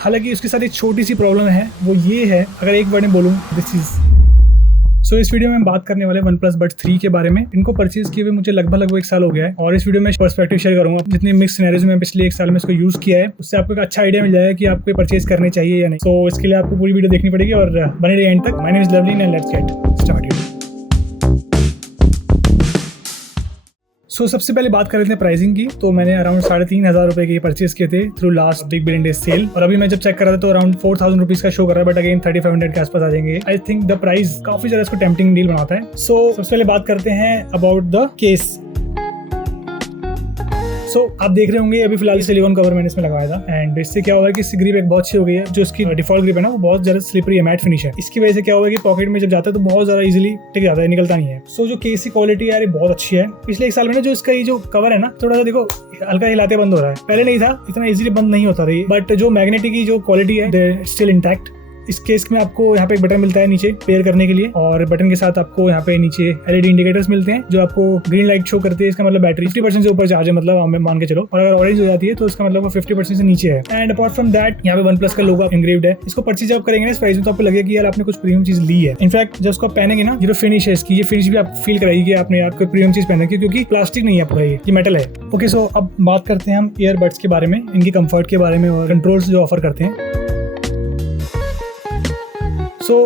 हालांकि उसके साथ एक छोटी सी प्रॉब्लम है, वो ये है, अगर एक वर्ड में बोलूँ, दिस इज। सो इस वीडियो में हम बात करने वाले OnePlus Buds 3 के बारे में। इनको परचेज किए हुए मुझे लगभग 1 साल हो गया है और इस वीडियो में पर्सपेक्टिव शेयर करूंगा जितने मिक्स सिनेरियोज में पिछले 1 साल में इसको यूज किया है, उससे आपको एक अच्छा आइडिया मिल जाएगा कि आपको परचेज करने चाहिए या नहीं। सो इसके लिए आपको पूरी वीडियो देखनी पड़ेगी और बने रहिए एंड तक। My name is Lovleen and let's get started. So सबसे पहले बात कर रहे थे प्राइसिंग की, तो मैंने अराउंड 3,500 रुपए के परचेज किए थे through last big billion day sale और अभी मैं जब चेक कर रहा था तो अराउंड 4,000 रुपीज का शो कर रहा है, बट अगेन 3,500 के आसपास आ जाएंगे। आई थिंक द प्राइस काफी ज्यादा इसको टेम्पटिंग डील बनाता है। सो सबसे पहले बात करते हैं अबाउट द केस। सो आप देख रहे होंगे अभी फिलहाल सिलिकॉन कवर मैंने इसमें लगाया था एंड इससे क्या हुआ है कि इसकी ग्रिप एक बहुत अच्छी हो गई है। जो इसकी डिफॉल्ट ग्रिप है ना वो बहुत ज्यादा स्लिपरी है, मैट फिनिश है। इसकी वजह से क्या हुआ है कि पॉकेट में जब जाता है तो बहुत ज्यादा इजीली टिक जाता है, निकलता नहीं है। सो जो केस की क्वालिटी है यार बहुत अच्छी है। पिछले 1 साल में ना जो इसका ये जो कवर है ना थोड़ा सा देखो हल्का हिलाते बंद हो रहा है, पहले नहीं था, इतना इजीली बंद नहीं होता था, बट जो मैग्नेटिक की जो क्वालिटी है स्टिल इंटैक्ट। इस केस में आपको यहाँ पे एक बटन मिलता है नीचे पेयर करने के लिए और बटन के साथ आपको यहाँ पे नीचे एलईडी इंडिकेटर्स मिलते हैं जो आपको ग्रीन लाइट शो करती है। इसका मतलब बैटरी 50% से ऊपर चार्ज है, मतलब हमें मान के चलो, और अगर ऑरेंज हो जाती है तो इसका मतलब वो 50% से नीचे है। एंड अपार्ट फ्रॉम दैट यहाँ पे OnePlus का लोगो इंग्रेव्ड है। इसको परचेज जब करेंगे ना इस प्राइस में तो आपको लगेगा कि यार आपने कुछ प्रीमियम चीज ली है। इनफैक्ट जब उसको पहनेंगे ना, जो फिनिश है इसकी, ये फिनिश भी आप फील कराएगी कि आपने यार कोई प्रीमियम चीज पहना है, क्योंकि प्लास्टिक नहीं है पूरा, ये मेटल है। ओके, सो अब बात करते हैं हम ईयरबड्स के बारे में, इनकी कंफर्ट के बारे में और कंट्रोल्स जो ऑफर करते हैं।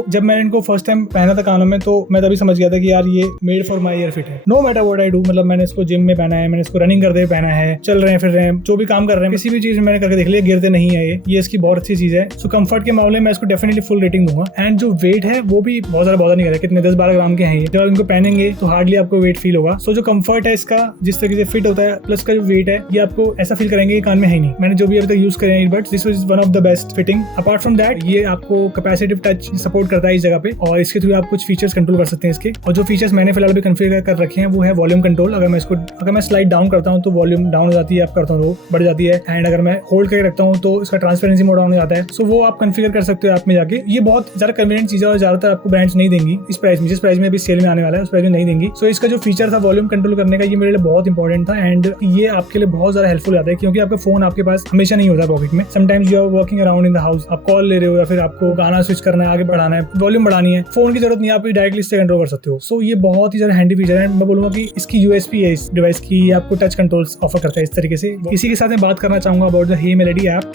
जब मैंने इनको फर्स्ट टाइम पहना था कानों में तो मैं तभी समझ गया था कि यार ये made for my ear fit है। No matter what I do, मतलब मैंने इसको जिम में पहना है, मैंने इसको रनिंग करते हुए पहना है, चल रहे हैं फिर रहे हैं, जो भी काम कर रहे हैं, किसी भी चीज में मैंने करके देख लिया, गिरते नहीं है। ये इसकी बहुत अच्छी चीज है। सो कंफर्ट के मामले में इसको डेफिनेटली फुल रेटिंग दूंगा। एंड जो वेट है वो भी बहुत ज्यादा बॉदर नहीं कर रहा है, कितने 10-12 ग्राम के हैं ये। जब आप इनको पहनेंगे तो हार्डली आपको वेट फील होगा। सो जो कंफर्ट है इसका, जिस तरीके से फिट होता है, प्लस का जो वेट है, ये आपको ऐसा फील करेंगे कि कान में है ही नहीं। मैंने जो भी अभी तक यूज करे हैं but this was one of the best fitting. Apart from that ये आपको कैपेसिटिव टच सपोर्ट करता है इस जगह पे और इसके थ्रू आप कुछ फीचर्स कंट्रोल कर सकते हैं इसके। और जो फीचर्स मैंने फिलहाल भी कॉन्फ़िगर कर रखे हैं वो है वॉल्यूम कंट्रोल। अगर मैं स्लाइड डाउन करता हूं तो वॉल्यूम डाउन हो जाती है, आप करता हूं बढ़ जाती है। एंड अगर मैं होल्ड करके रखता हूं तो इसका ट्रांसपेरेंसी मोड ऑन हो जाता है। सो वो आप कॉन्फ़िगर कर सकते हो ऐप में जाके। ये बहुत ज्यादा कन्वीनियंट चीज है और ज्यादातर आपको ब्रांड्स नहीं देंगी इस प्राइस में, जिस प्राइस में अभी सेल में आने वाला है उस प्राइस में नहीं देंगी। सो इसका जो फीचर था वॉल्यूम कंट्रोल करने का, ये मेरे लिए बहुत इंपॉर्टेंट था एंड ये आपके लिए बहुत ज्यादा हेल्पफुल आता है, क्योंकि आपका फोन आपके पास हमेशा नहीं होता पॉकेट में। Sometimes you are working around in the house, आप कॉल ले रहे हो या फिर आपको गाना स्विच करना है, आगे बढ़ाना है, वॉल्यूम बढ़ानी है, फोन की जरूरत नहीं है, आप डायरेक्टली इससे कंट्रोल कर सकते हो। सो ये बहुत ही ज्यादा हैंडी फीचर है। मैं बोलूंगा कि इसकी यूएसपी है इस डिवाइस की, आपको टच कंट्रोल्स ऑफर करता है इस तरीके से। इसी के साथ मैं बात करना चाहूंगा about the Hey Melody app.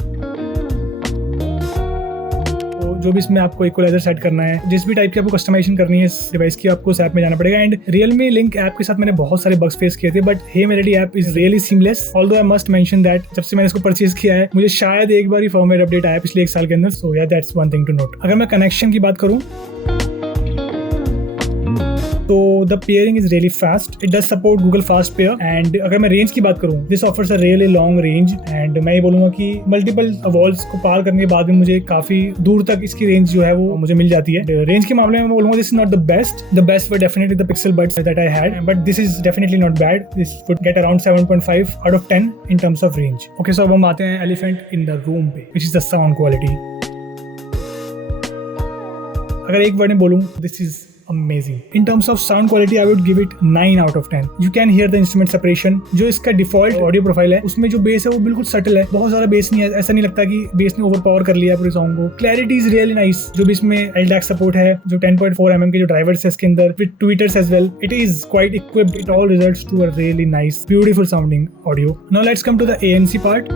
जो भी इसमें आपको इक्वलाइजर सेट करना है, जिस भी टाइप की आपको कस्टमाइजेशन करनी है इस डिवाइस की, आपको उस ऐप में जाना पड़ेगा। एंड Realme लिंक ऐप के साथ मैंने बहुत सारे बग्स फेस किए थे, but Hey Melody app is really seamless. Although I must mention that जब से मैंने इसको परचेज किया है मुझे शायद एक बार ही फर्मवेयर अपडेट आया पिछले 1 साल के अंदर। So yeah that's one thing to note. अगर मैं कनेक्शन की बात करूं तो the pairing is really fast, it does support Google fast pair. And अगर मैं रेंज की बात करूं, this offers a really long range and मैं ये बोलूंगा कि मल्टीपल वॉल्स को पार करने के बाद भी मुझे काफी दूर तक इसकी रेंज जो है वो मुझे मिल जाती है। रेंज के मामले में मैं बोलूंगा this is not the best ever definitely the Pixel Buds that I had, but this is definitely not bad. This would get around 7.5 out of 10 in terms of range. Okay, so अब हम आते हैं elephant in the room पे, which is the sound quality. अगर एक word में बोलूं, this is amazing. In terms of sound quality, I would give it 9 out of 10. You can hear the instrument separation. जो इसका डिफॉल्ट ऑडियो प्रोफाइल है उसमें जो बेस है वो बिल्कुल सटल है, बहुत ज्यादा बेस नहीं है, ऐसा नहीं लगता कि बेस ने ओवरपावर कर लिया पूरे सॉन्ग को। Clarity is really nice. जो भी इसमें LDAC सपोर्ट है, जो 10.4 mm के जो ड्राइवर्स है इसके अंदर, with tweeters as well, it is quite equipped, it all results to a really nice beautiful sounding audio. Now let's come to the ANC part.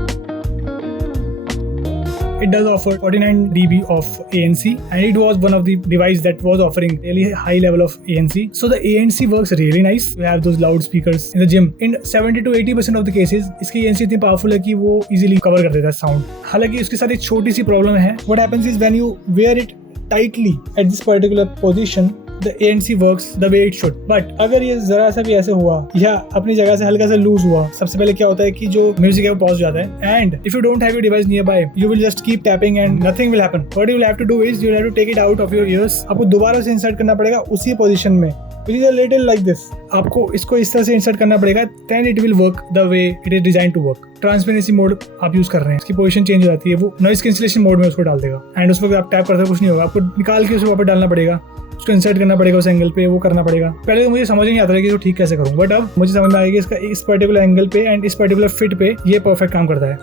It does offer 49 dB of ANC and it was one of the device that was offering really high level of ANC. So the ANC works really nice. You have those loudspeakers in the gym. In 70 to 80% of the cases, इसकी ANC इतनी powerful है कि वो easily cover कर देता है sound. हालांकि उसके साथ एक छोटी सी problem है. What happens is when you wear it tightly at this particular position, the ANC works the way it should. But अगर ये जरा सा भी ऐसे हुआ या अपनी जगह से हल्का सा लूज हुआ, सबसे पहले क्या होता है कि जो म्यूजिक है वो पॉज हो जाता है। And if you don't have your device nearby, you will just keep tapping and nothing will happen. What you will have to do is you will have to take it out of your ears. आपको दोबारा से insert करना पड़ेगा उसी position में, which is a little like this. आपको इसको इस तरह से इंसर्ट करना पड़ेगा, then it will work the way it is designed to work. Transparency mode आप यूज कर रहे हैं, इसकी पोजीशन चेंज हो जाती है, वो नॉइज कैंसिलेशन मोड में उसको डाल देगा। एंड उस वक्त आप टैप करते कुछ नहीं होगा, आपको निकाल के उसको वापस डालना पड़ेगा, उसको इंसर्ट करना पड़ेगा उस एंगल पे, वो करना पड़ेगा। पहले तो मुझे समझ नहीं आता था कि इसको ठीक कैसे करूँ, बट अब मुझे समझ में आएगा कि इसका इस पर्टिकुलर एंगल पे एंड इस पर्टिकुलर फिट पे ये परफेक्ट काम करता है।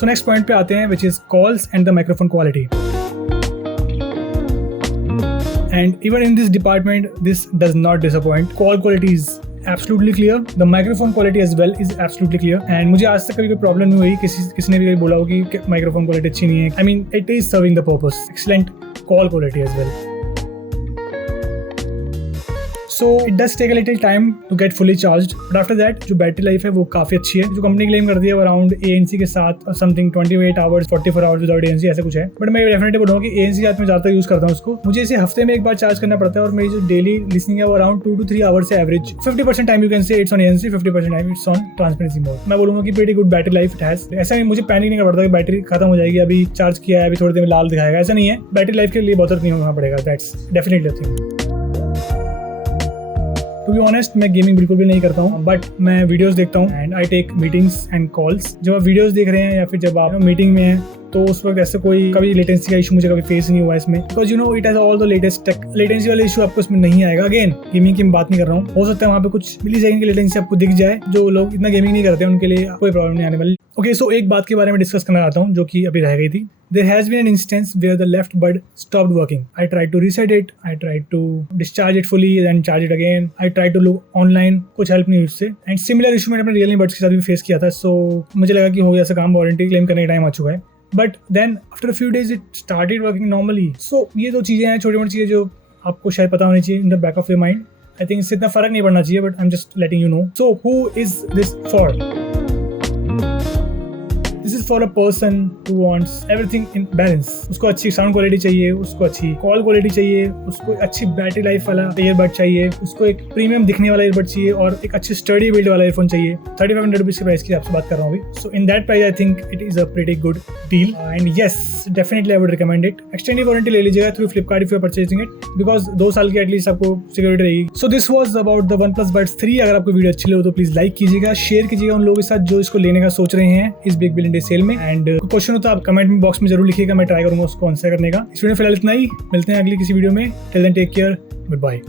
सो नेक्स्ट पॉइंट पे आते हैं, which is calls and the microphone quality. And even in this department, this does not disappoint. Call quality is absolutely clear. The microphone quality as well is absolutely clear. And मुझे आज तक कभी कोई problem नहीं हुई किसी ने भी कभी बोला हो कि माइक्रोफोन क्वालिटी अच्छी नहीं है. I mean, it is serving the purpose. Excellent call quality as well. So it does take a little time to get fully charged, but after that जो बैटरी लाइफ है वो काफी अच्छी है. जो कंपनी क्लेम करती है वो अराउंड ANC के साथ something 28 hours 44 hours without ANC ऐसे कुछ है. बट मैं डेफिनेटली बोलूँगा कि ANC आज मैं ज़्यादातर यूज करता हूँ उसको. मुझे इसे हफ्ते में एक बार चार्ज करना पड़ता है और मेरी जो डेली लिसनिंग है वो अराउंड 2 to 3 आवर्स है average. 50% time you can say it's on ANC, 50% time it's on transparency mode. मैं बोलूँगा कि pretty good battery life it has. ऐसा नहीं मुझे पैनिक नहीं करना पड़ता कि बैटरी खत्म हो जाएगी, अभी चार्ज किया है अभी थोड़ी देर में लाल दिखाएगा, ऐसा नहीं है. बैटरी लाइफ के लिए बहुत नहीं होना पड़ेगा. That's definitely thing. To be honest मैं गेमिंग बिल्कुल भी नहीं करता हूँ, बट मैं वीडियोस देखता हूँ and I take meetings and calls. जब आप वीडियोस देख रहे हैं या फिर जब आप मीटिंग में हैं तो उस वक्त ऐसे कोई कभी लेटेंसी का इशू मुझे कभी फेस नहीं हुआ इसमें, because you know it has all the latest tech. Latency वाला इशू आपको इसमें नहीं आएगा. अगेन गेमिंग की मैं बात नहीं कर रहा हूँ, हो सकता है वहाँ पे कुछ मिलीसेकंड की लेटेंसी आपको दिख जाए. जो लोग इतना गेमिंग नहीं करते उनके लिए कोई प्रॉब्लम नहीं आने वाली. ओके, सो एक बात के बारे में डिस्कस करना चाहता हूँ जो कि अभी रह गई थी. There has been an instance where the left bud stopped working. I tried to reset it, I tried to discharge it fully, then charge it again. I tried to look online, कुछ help नहीं हुई उससे. And similar issue मैंने अपने Realme buds के साथ भी face किया था. सो मुझे लगा कि हो गया ऐसा काम, वारंटी क्लेम करने का टाइम आ चुका है. But then after a few days it started working normally. So ये दो चीज़ें हैं, छोटी मोटी चीज़ें जो आपको शायद पता होनी चाहिए in the back of your mind. I think इससे इतना फर्क नहीं पड़ना चाहिए, but I am just letting you know. So who is this for? This is for a person who wants everything in balance. उसको अच्छी साउंड क्वालिटी चाहिए, उसको अच्छी कॉल क्वालिटी चाहिए, उसको अच्छी बैटरी लाइफ वाला ईयरबड चाहिए, उसको एक प्रीमियम दिखने वाला ईयरबड चाहिए और एक अच्छी स्टडी बिल्ड वाला ईयरफोन चाहिए. 3500 रुपीज़ के प्राइस की आपसे बात कर रहा हूँ अभी. So in that price I think it is a pretty good deal and yes definitely I would recommend it. Extended warranty ले लीजिएगा through Flipkart if you are purchasing it, because 2 साल की एटलीस्ट आपको सिक्योरिटी रहेगी. So this was about the OnePlus Buds 3. अगर आपको video अच्छी लगे तो प्लीज लाइक कीजिएगा, शेयर कीजिएगा उन लोगों के साथ जो इसको लेने का सोच रहे हैं इस बिग बिलियन डे सेल में. एंड क्वेश्चन हो तो आप कमेंट बॉक्स में जरूर लिखिएगा, मैं ट्राई करूंगा उसको आंसर करने का. इस वीडियो में फिलहाल इतना ही, मिलते हैं अगली किसी वीडियो में. Till then take care, good bye.